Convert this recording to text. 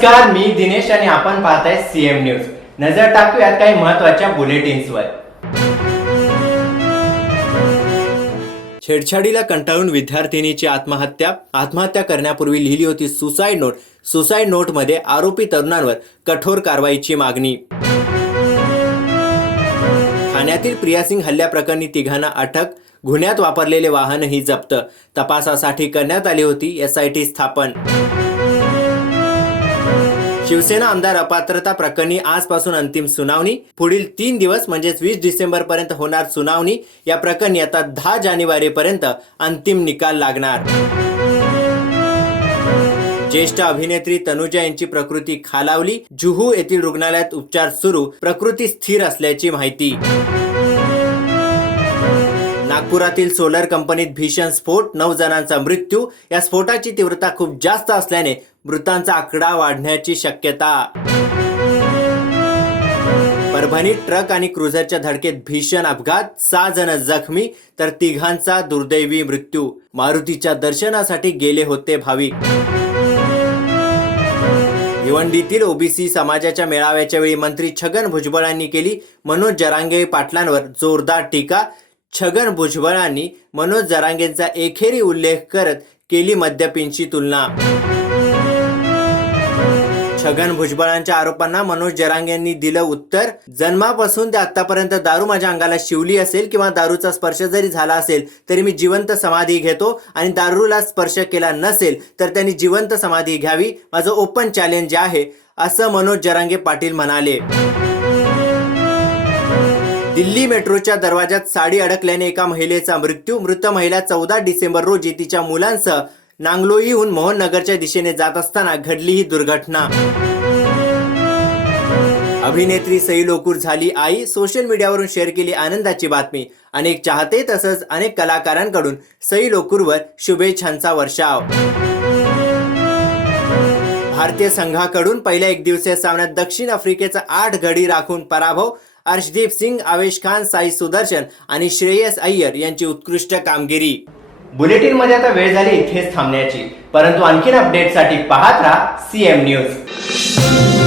नमस्कार, मी दिनेश आणि आपण पाहताय सीएम न्यूज। नजर टाकूयात काही महत्त्वाच्या बुलेटिन्सवर। छेडछाडीला कंटाळून विद्यार्थिनीची आत्महत्या करण्यापूर्वी लिहिली होती सुसाइड नोटमध्ये आरोपी तरुणांवर कठोर कारवाईची मागणी। ठाण्यातील प्रियासिंग हल्ल्याप्रकरणी तिघांना अटक, गुन्ह्यात वापरलेले वाहनही जप्त, तपासासाठी करण्यात आली होती एसआयटी स्थापन। शिवसेना आमदार अपात्रता प्रकरणी आजपासून अंतिम सुनावणी, पुढील 3 दिवस म्हणजेच 20 डिसेंबर पर्यंत होणार सुनावणी। या प्रकरणी आता 10 जानेवारी पर्यंत अंतिम निकाल लागणार। ज्येष्ठ अभिनेत्री तनुजा यांची प्रकृती खालावली, जुहू येथील रुग्णालयात उपचार सुरू, प्रकृती स्थिर असल्याची माहिती। नागपुरातील सोलर कंपनीत भीषण स्फोट, 9 जणांचा मृत्यू। या स्फोटाची तीव्रता खूप जास्त असल्याने मृतांचा आकडा वाढण्याची शक्यता। परभणीत ट्रक आणि क्रुझरच्या धडकेत भीषण अपघात, 6 जण जखमी तर 3घांचा दुर्दैवी मृत्यू। मारुतीच्या दर्शनासाठी गेले होते भाविक। भिवंडीतील ओबीसी समाजाच्या मेळाव्याच्या वेळी मंत्री छगन भुजबळांनी केली मनोज जरांगे पाटलांवर जोरदार टीका। छगन भुजबळांनी मनोज जरांगेंचा एकेरी उल्लेख करत केली मद्यपींची तुलना। छगन भुजबळांच्या आरोपांना मनोज जरांगेंनी दिलं उत्तर, जन्मापासून ते आतापर्यंत दारू माझ्या अंगाला शिवली असेल किंवा दारूचा स्पर्श जरी झाला असेल तरी मी जिवंत समाधी घेतो, आणि दारूला स्पर्श केला नसेल तर त्यांनी जिवंत समाधी घ्यावी, माझं ओपन चॅलेंज आहे, असं मनोज जरांगे पाटील म्हणाले। दिल्ली मेट्रोच्या दरवाजात साडी अडकल्याने एका महिलेचा मृत्यू। मृत महिला 14 डिसेंबर रोजी तिच्या मुलांसह नांगलोईहून मोहननगरच्या दिशेने जात असताना घडली ही दुर्घटना। अभिनेत्री सई लोकूर झाली आई, सोशल मीडियावरून शेअर केली आनंदाची बातमी। अनेक चाहते तसंच अनेक कलाकारांकडून सई लोकूरवर शुभेच्छांचा वर्षाव। भारतीय संघाकडून पहिल्या एकदिवसीय सामन्यात दक्षिण आफ्रिकेचा 8 गडी राखून पराभव। अर्शदीप सिंग, आवेश खान, साई सुदर्शन आणि श्रेयस अय्यर यांची उत्कृष्ट कामगिरी। बुलेटिन मध्ये आता वेळ झाली इथेच थांबण्याची, परंतु आणखीन अपडेटसाठी पाहत राहा सीएम न्यूज।